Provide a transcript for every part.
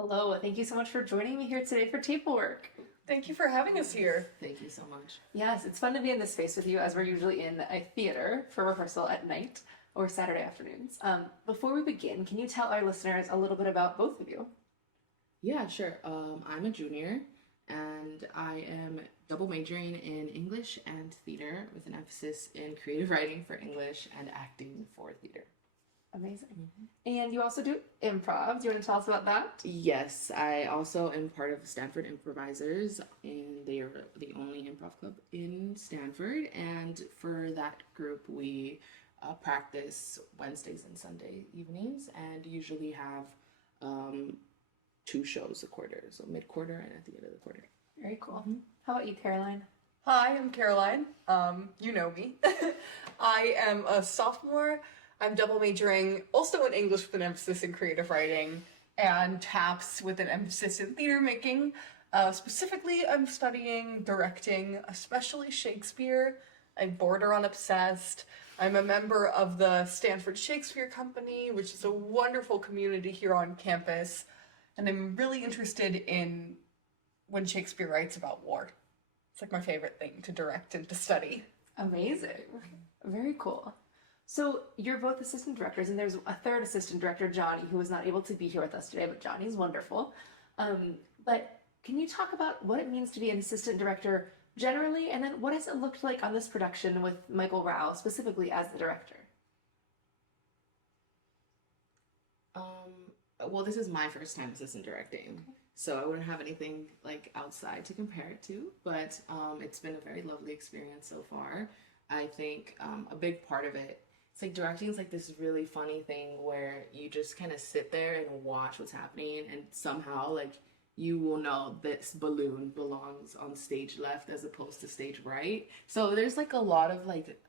Hello, thank you so much for joining me here today for TABLEWORK. Thank you for having us here. Thank you so much. Yes, it's fun to be in this space with you as we're usually in a theater for rehearsal at night or Saturday afternoons. Before we begin, can you tell our listeners a little bit about both of you? Yeah, sure. I'm a junior and I am double majoring in English and theater with an emphasis in creative writing for English and acting for theater. Amazing. And you also do improv. Do you want to tell us about that? Yes, I also am part of Stanford Improvisers, and they are the only improv club in Stanford. And for that group, we practice Wednesdays and Sunday evenings, and usually have 2 shows a quarter, so mid-quarter and at the end of the quarter. Very cool. How about you, Caroline? Hi, I'm Caroline. You know me. I am a sophomore. I'm double majoring also in English with an emphasis in creative writing and TAPS with an emphasis in theater making. Specifically, I'm studying directing, especially Shakespeare. I border on obsessed. I'm a member of the Stanford Shakespeare Company, which is a wonderful community here on campus. And I'm really interested in when Shakespeare writes about war. It's like my favorite thing to direct and to study. Amazing. Very cool. So you're both assistant directors, and there's a third assistant director, Johnny, who is not able to be here with us today, but Johnny's wonderful. But can you talk about what it means to be an assistant director generally, and then what has it looked like on this production with Michael Rao specifically as the director? Well, this is my first time assistant directing, so I wouldn't have anything like outside to compare it to, but it's been a very lovely experience so far. I think a big part of it, it's like directing is like this really funny thing where you just kind of sit there and watch what's happening, and somehow like you will know this balloon belongs on stage left as opposed to stage right. So there's like a lot of like,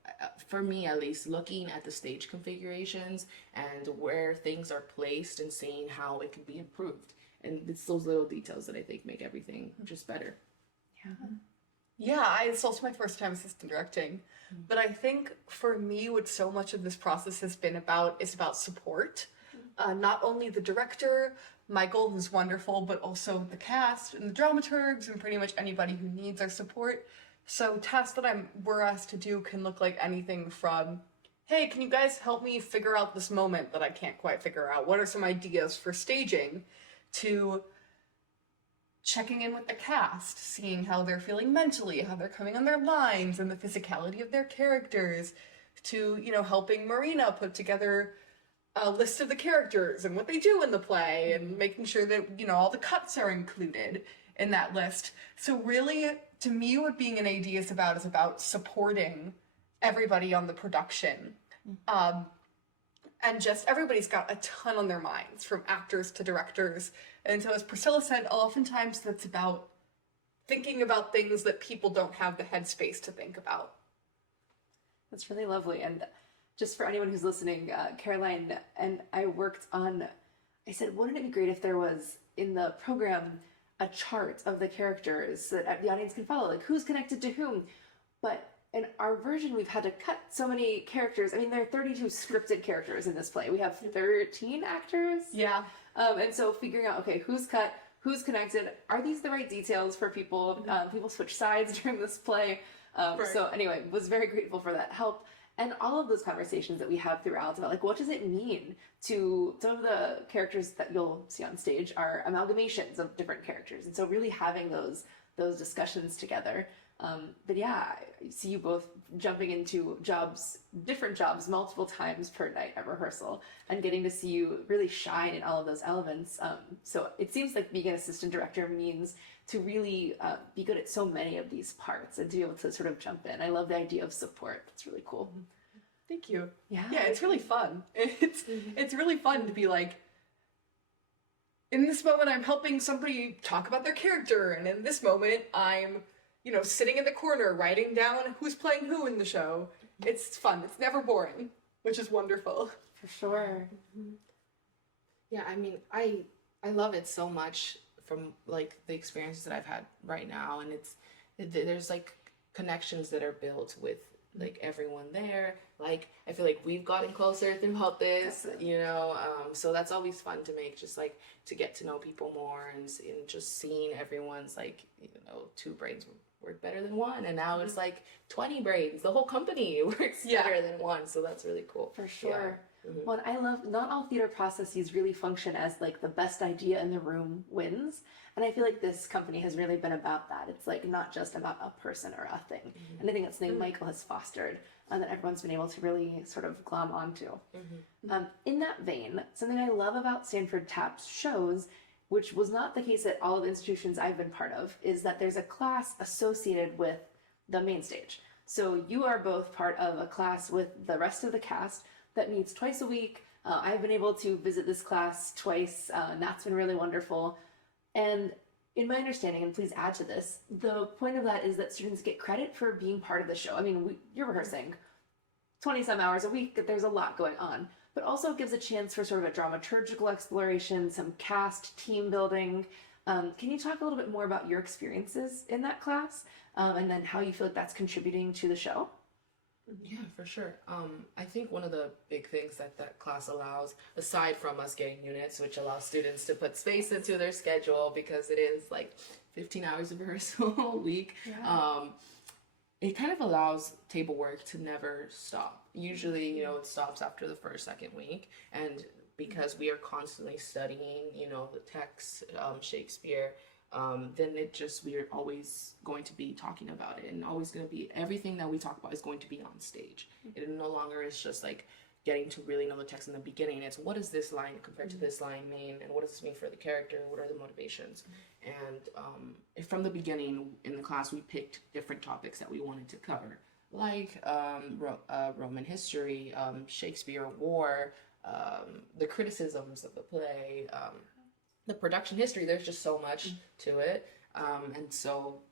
for me at least, looking at the stage configurations and where things are placed and seeing how it can be improved. And it's those little details that I think make everything just better. Yeah, it's also my first time assistant directing. But I think for me, what so much of this process has been about is about support. Not only the director, Michael, who's wonderful, but also the cast and the dramaturgs and pretty much anybody who needs our support. So tasks that we're asked to do can look like anything from, hey, can you guys help me figure out this moment that I can't quite figure out? What are some ideas for staging? To checking in with the cast, seeing how they're feeling mentally, how they're coming on their lines, and the physicality of their characters, to, helping Marina put together a list of the characters and what they do in the play, and making sure that, all the cuts are included in that list. So really, to me, what being an AD is about supporting everybody on the production. And just everybody's got a ton on their minds, from actors to directors. And so as Priscilla said, oftentimes that's about thinking about things that people don't have the headspace to think about. That's really lovely. And just for anyone who's listening, Caroline and I worked on, I said, wouldn't it be great if there was in the program a chart of the characters so that the audience can follow, like who's connected to whom? But in our version, we've had to cut so many characters. I mean, there are 32 scripted characters in this play. We have 13 actors. Yeah. And so figuring out, okay, who's cut, who's connected, are these the right details for people? People switch sides during this play. Right. So anyway, was very grateful for that help. And all of those conversations that we have throughout about, like, what does it mean to, some of the characters that you'll see on stage are amalgamations of different characters. And so really having those discussions together. But yeah, I see you both jumping into different jobs multiple times per night at rehearsal, and getting to see you really shine in all of those elements. So it seems like being an assistant director means to really be good at so many of these parts and to be able to sort of jump in. I love the idea of support. It's really cool. Thank you. Yeah. Yeah, it's really fun. It's really fun to be like, in this moment I'm helping somebody talk about their character, and in this moment I'm sitting in the corner, writing down who's playing who in the show. It's fun. It's never boring, which is wonderful. For sure. Yeah, I mean, I love it so much from like the experiences that I've had right now, and there's like connections that are built with like everyone there. Like I feel like we've gotten closer throughout this, you know. So that's always fun to make, just like to get to know people more, and just seeing everyone's like, you know, two brains work better than one, and now it's like 20 brains. The whole company works better than one. So that's really cool. For sure. Well, and I love, not all theater processes really function as like the best idea in the room wins. And I feel like this company has really been about that. It's like not just about a person or a thing. And I think that's something Michael has fostered that everyone's been able to really sort of glom onto. In that vein, something I love about Stanford TAP's shows, which was not the case at all of the institutions I've been part of, is that there's a class associated with the main stage. So you are both part of a class with the rest of the cast that meets twice a week. I've been able to visit this class twice, and that's been really wonderful. And in my understanding, and please add to this, the point of that is that students get credit for being part of the show. I mean, you're rehearsing 20 some hours a week, there's a lot going on, but also gives a chance for sort of a dramaturgical exploration, some cast, team building. Can you talk a little bit more about your experiences in that class, and then how you feel like that's contributing to the show? Yeah, for sure. I think one of the big things that class allows, aside from us getting units, which allows students to put space into their schedule because it is like 15 hours of rehearsal a week, it kind of allows table work to never stop. Usually, you know, it stops after the first, second week, and because we are constantly studying, you know, the text, Shakespeare, then we're always going to be talking about it, and always going to be, everything that we talk about is going to be on stage. It no longer is just like getting to really know the text in the beginning. It's what does this line compared to this line mean, and what does this mean for the character, what are the motivations? And from the beginning in the class, we picked different topics that we wanted to cover, like Roman history, Shakespeare, war, the criticisms of the play, the production history. There's just so much to it. And so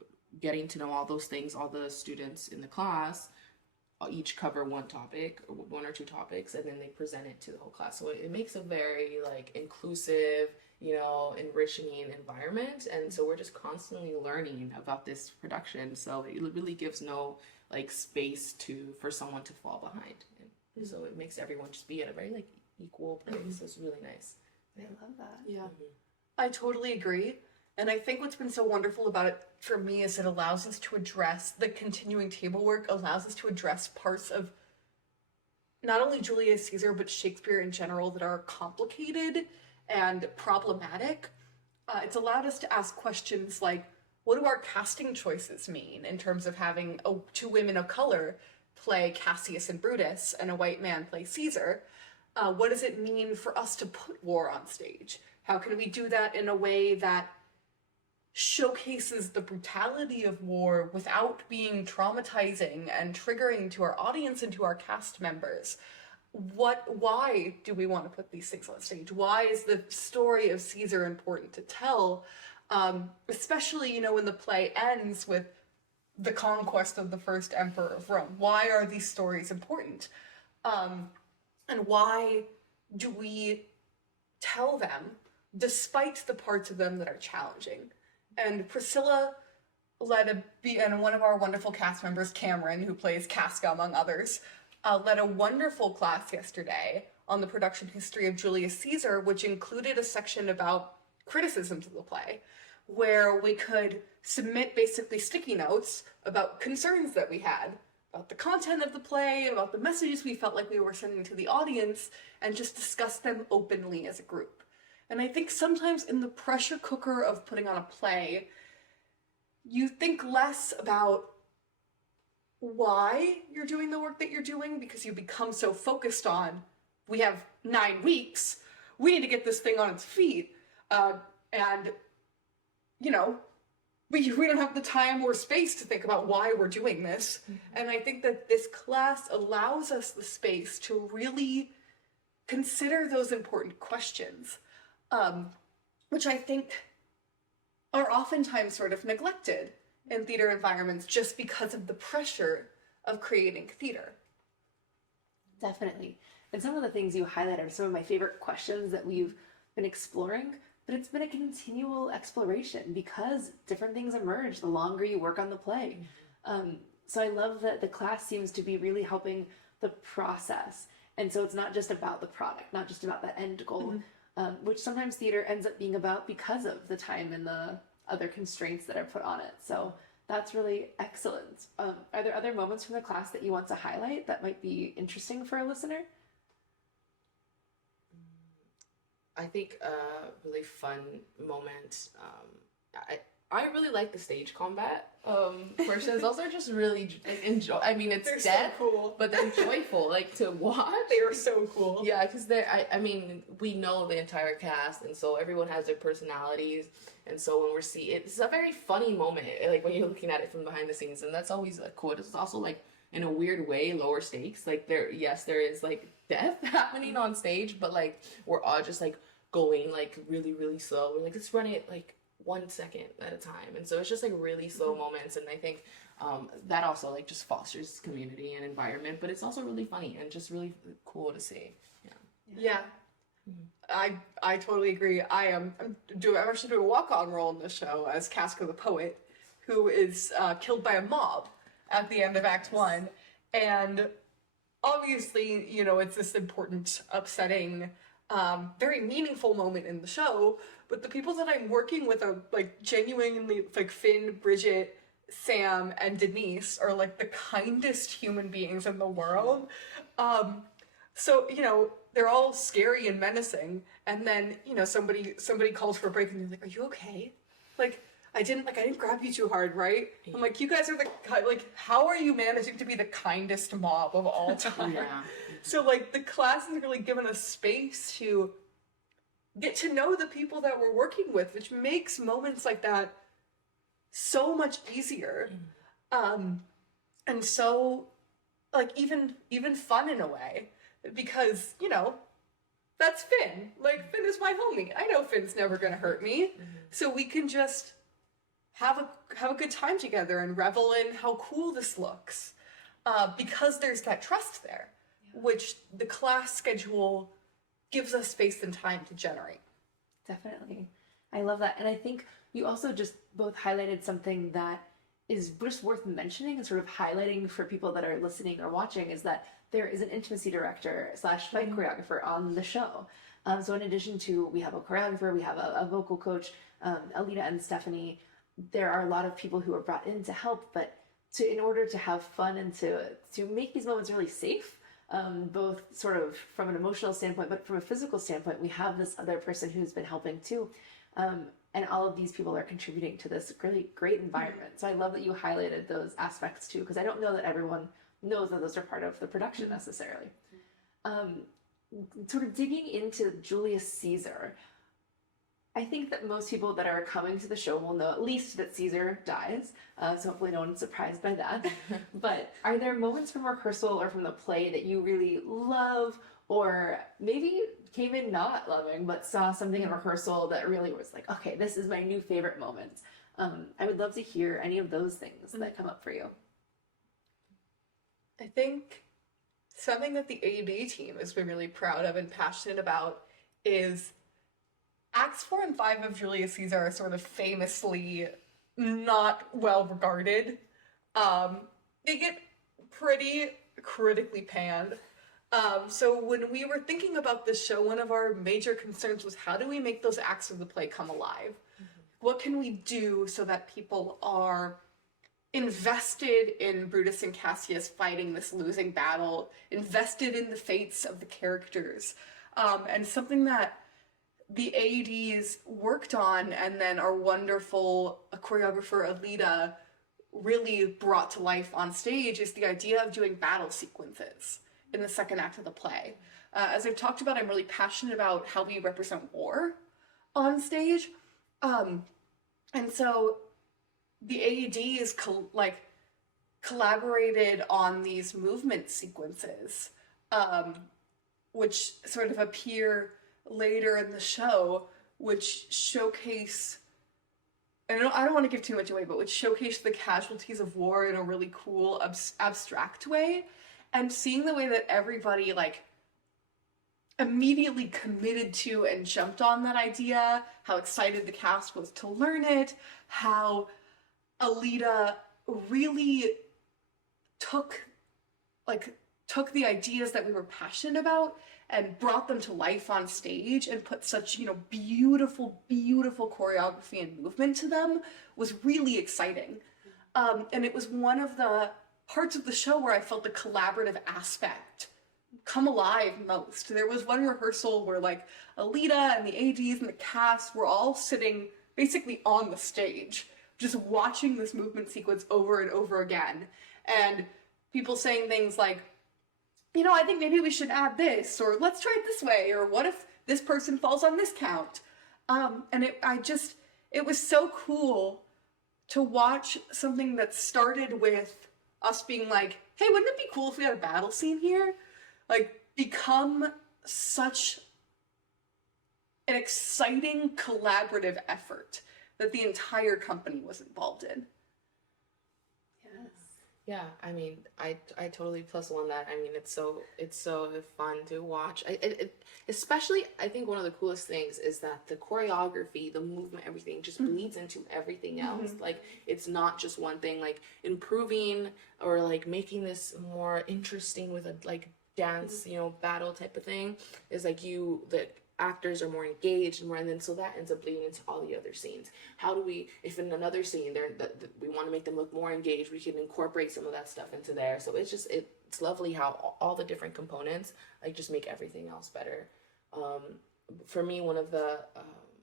getting to know all those things, all the students in the class each cover one topic or one or two topics, and then they present it to the whole class. So it makes a very like inclusive, you know, enriching environment. And so we're just constantly learning about this production. So it really gives no like space for someone to fall behind. And so it makes everyone just be at a very like equal place. So it's really nice. I love that. Yeah. I totally agree. And I think what's been so wonderful about it for me is it allows us to address the continuing table work, allows us to address parts of not only Julius Caesar, but Shakespeare in general that are complicated and problematic. It's allowed us to ask questions like, what do our casting choices mean in terms of having two women of color play Cassius and Brutus and a white man play Caesar? What does it mean for us to put war on stage? How can we do that in a way that showcases the brutality of war without being traumatizing and triggering to our audience and to our cast members? Why do we want to put these things on stage? Why is the story of Caesar important to tell? Especially, you know, when the play ends with the conquest of the first emperor of Rome. Why are these stories important? And why do we tell them despite the parts of them that are challenging? And Priscilla and one of our wonderful cast members, Cameron, who plays Casca among others, led a wonderful class yesterday on the production history of Julius Caesar, which included a section about criticisms of the play, where we could submit basically sticky notes about concerns that we had about the content of the play, about the messages we felt like we were sending to the audience, and just discuss them openly as a group. And I think sometimes in the pressure cooker of putting on a play, you think less about why you're doing the work that you're doing, because you become so focused on, we have 9 weeks, we need to get this thing on its feet, and, you know, we don't have the time or space to think about why we're doing this. And I think that this class allows us the space to really consider those important questions, which I think are oftentimes sort of neglected in theater environments just because of the pressure of creating theater. Definitely. And some of the things you highlighted are some of my favorite questions that we've been exploring, but it's been a continual exploration because different things emerge the longer you work on the play. So I love that the class seems to be really helping the process. And so it's not just about the product, not just about the end goal, which sometimes theater ends up being about because of the time and the other constraints that are put on it. So that's really excellent. Are there other moments from the class that you want to highlight that might be interesting for a listener? I think a really fun moment. I really like the stage combat portions. Those are just really enjoy. I mean, it's They're death, so cool. but they're joyful, like to watch. They are so cool. Yeah, because I mean, we know the entire cast, and so everyone has their personalities, and so when we're seeing it's a very funny moment, like when you're looking at it from behind the scenes, and that's always like cool. It's also like in a weird way lower stakes. Like there is like death happening on stage, but like we're all just like going like really really slow. We're like let's run it like 1 second at a time, and so it's just like really slow moments, and I think that also like just fosters community and environment, but it's also really funny and just really cool to see. Yeah. I totally agree. I'm actually doing a walk-on role in this show as Casca the poet, who is killed by a mob at the end of Act 1, and obviously, you know, it's this important, upsetting, very meaningful moment in the show, but the people that I'm working with are like genuinely like Finn, Bridget, Sam, and Denise are like the kindest human beings in the world. So, you know, they're all scary and menacing, and then, you know, somebody calls for a break and they're like, "Are you okay? Like, I didn't grab you too hard, right?" I'm like, "You guys are how are you managing to be the kindest mob of all time?" Yeah. So, like, the class has really given us space to get to know the people that we're working with, which makes moments like that so much easier. And so, like, even fun in a way, because, you know, that's Finn. Like, Finn is my homie. I know Finn's never gonna hurt me. So we can just have a good time together and revel in how cool this looks. Because there's that trust there, which the class schedule gives us space and time to generate. Definitely. I love that. And I think you also just both highlighted something that is just worth mentioning and sort of highlighting for people that are listening or watching, is that there is an intimacy director / fight choreographer on the show. So in addition to, we have a choreographer, we have a vocal coach, Alita and Stephanie, there are a lot of people who are brought in to help, but in order to have fun and to make these moments really safe, both sort of from an emotional standpoint, but from a physical standpoint, we have this other person who's been helping too. And all of these people are contributing to this really great environment. So I love that you highlighted those aspects too, because I don't know that everyone knows that those are part of the production necessarily. Sort of digging into Julius Caesar, I think that most people that are coming to the show will know at least that Caesar dies, so hopefully no one's surprised by that. But are there moments from rehearsal or from the play that you really love, or maybe came in not loving, but saw something in rehearsal that really was like, okay, this is my new favorite moment? I would love to hear any of those things that come up for you. I think something that the AD team has been really proud of and passionate about is Acts 4 and 5 of Julius Caesar are sort of famously not well regarded. They get pretty critically panned. So when we were thinking about this show, one of our major concerns was, how do we make those acts of the play come alive? What can we do so that people are invested in Brutus and Cassius fighting this losing battle, invested in the fates of the characters? And something that the ADs worked on, and then our wonderful choreographer Alita really brought to life on stage, is the idea of doing battle sequences in the second act of the play. As I've talked about, I'm really passionate about how we represent war on stage. And so the ADs collaborated on these movement sequences, which sort of appear later in the show, which showcase, and I don't want to give too much away, but which showcase the casualties of war in a really cool, abstract way. And seeing the way that everybody immediately committed to and jumped on that idea, how excited the cast was to learn it, how Alita really took took the ideas that we were passionate about and brought them to life on stage and put such, beautiful, beautiful choreography and movement to them was really exciting. And it was one of the parts of the show where I felt the collaborative aspect come alive most. There was one rehearsal where like Alita and the ADs and the cast were all sitting basically on the stage, just watching this movement sequence over and over again. And people saying things like, I think maybe we should add this, or let's try it this way, or what if this person falls on this count? And it was so cool to watch something that started with us being like, hey, wouldn't it be cool if we had a battle scene here? Like, become such an exciting collaborative effort that the entire company was involved in. Yeah, I mean, I totally plus one that. I mean, it's so fun to watch. Especially, I think one of the coolest things is that the choreography, the movement, everything just bleeds into everything else. Like, it's not just one thing. Like, improving or like making this more interesting with a like dance, battle type of thing is like the actors are more engaged and then so that ends up bleeding into all the other scenes. How do we, if in another scene we want to make them look more engaged, we can incorporate some of that stuff into there. So it's lovely how all the different components like just make everything else better. For me, one of the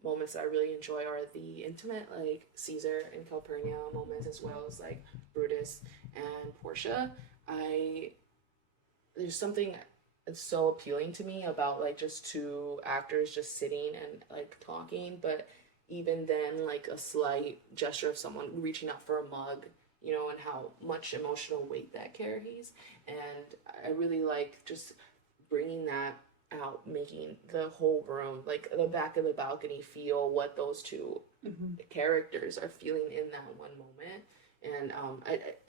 moments that I really enjoy are the intimate like Caesar and Calpurnia moments, as well as like Brutus and Portia. There's something it's so appealing to me about like just two actors just sitting and like talking, but even then like a slight gesture of someone reaching out for a mug, and how much emotional weight that carries. And I really like just bringing that out, making the whole room, like the back of the balcony, feel what those two characters are feeling in that one moment.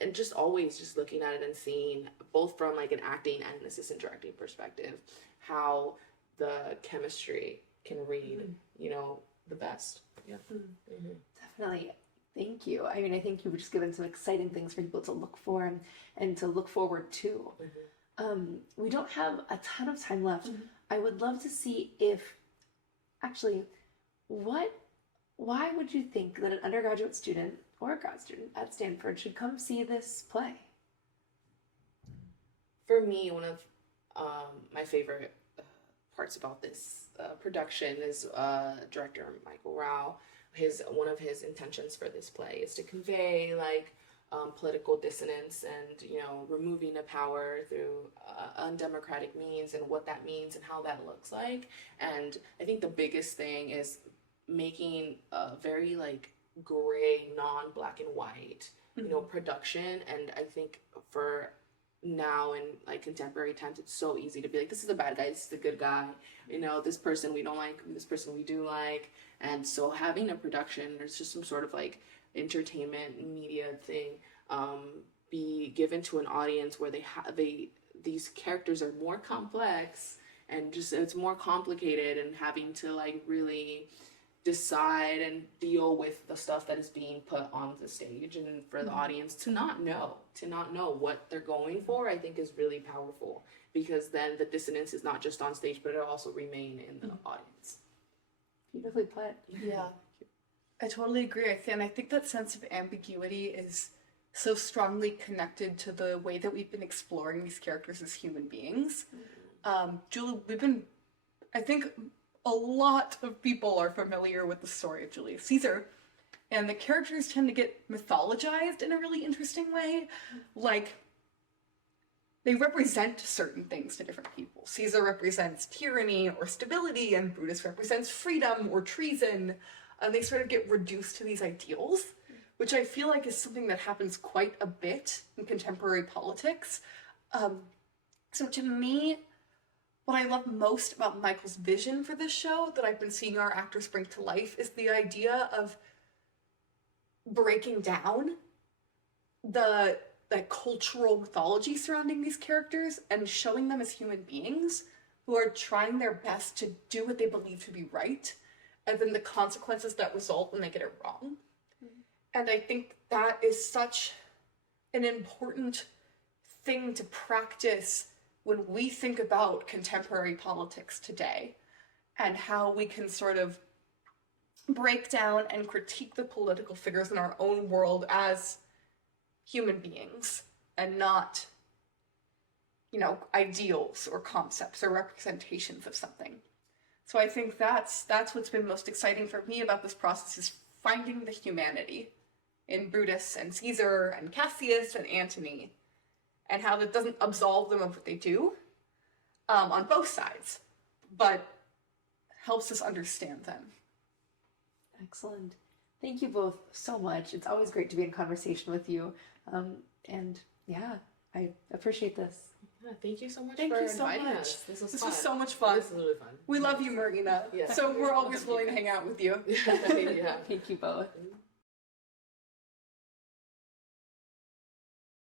And just always just looking at it and seeing both from like an acting and an assistant directing perspective how the chemistry can read the best. Definitely. Thank you. I mean, I think you've just given some exciting things for people to look for and to look forward to. We don't have a ton of time left. I would love to see why would you think that an undergraduate student or a grad student at Stanford should come see this play? For me, one of my favorite parts about this production is director Michael Rao. One of his intentions for this play is to convey like political dissonance and removing the power through undemocratic means and what that means and how that looks like. And I think the biggest thing is making a very like gray, non-black and white, production. And I think for now in like contemporary times, it's so easy to be like, this is the bad guy, this is the good guy, this person we don't like, this person we do like. And so having a production, there's just some sort of like entertainment media thing, be given to an audience where these characters are more complex and just it's more complicated, and having to like really decide and deal with the stuff that is being put on the stage, and for the audience to not know what they're going for, I think is really powerful, because then the dissonance is not just on stage, but it'll also remain in the audience. Beautifully put. Yeah, I totally agree. And I think that sense of ambiguity is so strongly connected to the way that we've been exploring these characters as human beings. Julie, I think a lot of people are familiar with the story of Julius Caesar, and the characters tend to get mythologized in a really interesting way. Like, they represent certain things to different people. Caesar represents tyranny or stability, and Brutus represents freedom or treason, and they sort of get reduced to these ideals, which I feel like is something that happens quite a bit in contemporary politics. So to me, what I love most about Michael's vision for this show that I've been seeing our actors bring to life is the idea of breaking down the cultural mythology surrounding these characters and showing them as human beings who are trying their best to do what they believe to be right, and then the consequences that result when they get it wrong. And I think that is such an important thing to practice when we think about contemporary politics today and how we can sort of break down and critique the political figures in our own world as human beings and not, you know, ideals or concepts or representations of something. So I think that's what's been most exciting for me about this process, is finding the humanity in Brutus and Caesar and Cassius and Antony, and how that doesn't absolve them of what they do on both sides, but helps us understand them. Excellent. Thank you both so much. It's always great to be in conversation with you. And yeah, I appreciate this. Yeah, thank you so much Thank for you so inviting much. us. This was This fun. was so much fun. This is really fun. We love you, Marina. Yeah. So we're always willing to hang out with you. Yeah. Thank you both.